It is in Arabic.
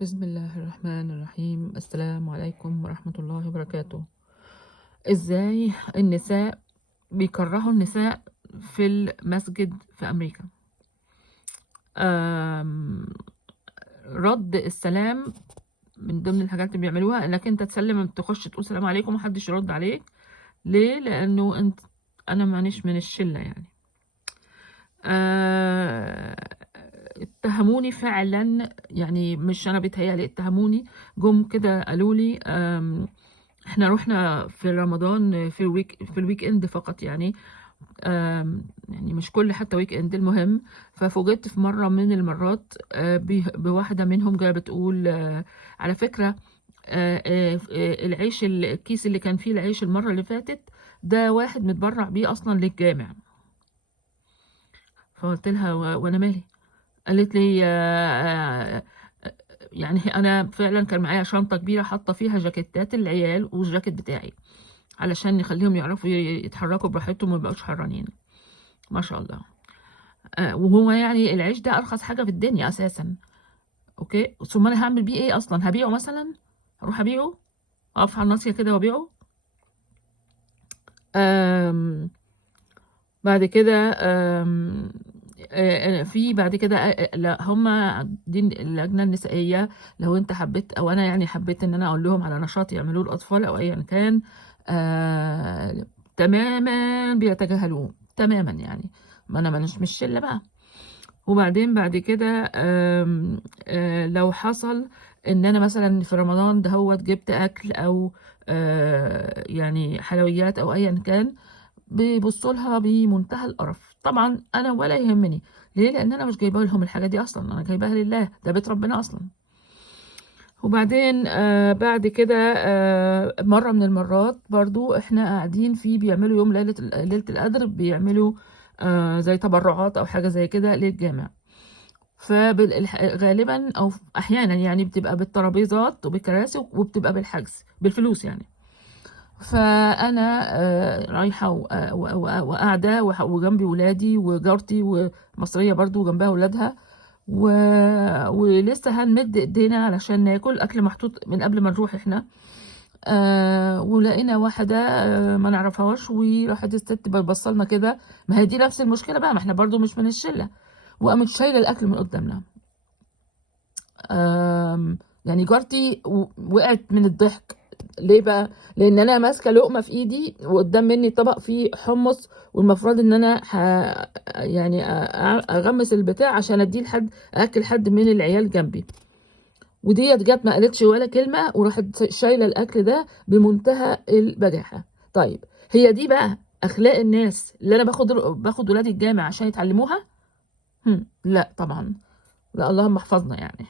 بسم الله الرحمن الرحيم. السلام عليكم ورحمة الله وبركاته. ازاي النساء بيكرهوا النساء في المسجد في أمريكا؟ آم، رد السلام من ضمن الحاجات اللي بيعملوها انك انت تسلم، تخش تقول سلام عليكم ومحدش يرد عليك. ليه؟ لانه انا مانيش من الشلة يعني. آه، اتهموني فعلا، يعني مش انا بيتهيألي، اتهموني. جم كده قالوا لي احنا رحنا في رمضان في الويك اند فقط يعني. يعني مش كل حتى ويك اند، المهم. ففوجئت في مرة من المرات بواحدة منهم جايه بتقول على فكرة، العيش، الكيس اللي كان فيه العيش المرة اللي فاتت ده واحد متبرع بيه اصلا للجامع. فقلت لها وانا مالي؟ قالت لي يعني انا فعلا كان معايا شنطة كبيرة حاطة فيها جاكيتات العيال والجاكيت بتاعي، علشان نخليهم يعرفوا يتحركوا براحتهم وما يبقوش حرانين. ما شاء الله. وهو يعني العيش ده ارخص حاجة في الدنيا اساسا. اوكي، ثم انا هعمل بيه ايه اصلا؟ هبيعه مثلا؟ هروح ابيعه؟ اقف على الناصية كده وابيعه؟ آم، بعد كده في بعد كده لا، هما دي اللجنة النسائية. لو انت حبيت او انا يعني حبيت ان انا اقول لهم على نشاط يعملوه الاطفال او ايا كان، تماما بيتجاهلوه تماما يعني. ما انا مش شلة بقى. وبعدين بعد كده لو حصل ان انا مثلا في رمضان دهوت جبت اكل او يعني حلويات او ايا كان، بيبصوا لها بمنتهى القرف. طبعا انا ولا يهمني. ليه؟ لان انا مش جايبه لهم الحاجه دي اصلا، انا جايباها لله، ده بيت ربنا اصلا. وبعدين بعد كده مره من المرات برضو احنا قاعدين في بيعملوا يوم ليله القدر، بيعملوا زي تبرعات او حاجه زي كده للجامع. فغالبا او احيانا يعني بتبقى بالترابيزات وبالكراسي وبتبقى بالحجز بالفلوس يعني. فانا رايحه وقاعده وجنبي ولادي وجارتي ومصريه برضو وجنبها ولادها و... ولسه هنمد ايدينا علشان ناكل اكل محطوط من قبل ما نروح احنا. ولقينا واحده ما نعرفهاش، وراحت الست بصلنا كده. ما هي دي نفس المشكله بقى، ما احنا برضو مش من الشله. وقامت شايله الاكل من قدامنا. يعني جارتي وقعت من الضحك. ليه بقى؟ لان انا ماسكه لقمه في ايدي وقدام مني طبق فيه حمص، والمفروض ان انا يعني اغمس البتاع عشان اديه لحد، اكل حد من العيال جنبي. وديت جت ما قالتش ولا كلمه، وراحت شايله الاكل ده بمنتهى البجاحه. طيب، هي دي بقى اخلاق الناس اللي انا باخد ولادي الجامع عشان يتعلموها؟ لا طبعا. لا، اللهم احفظنا يعني.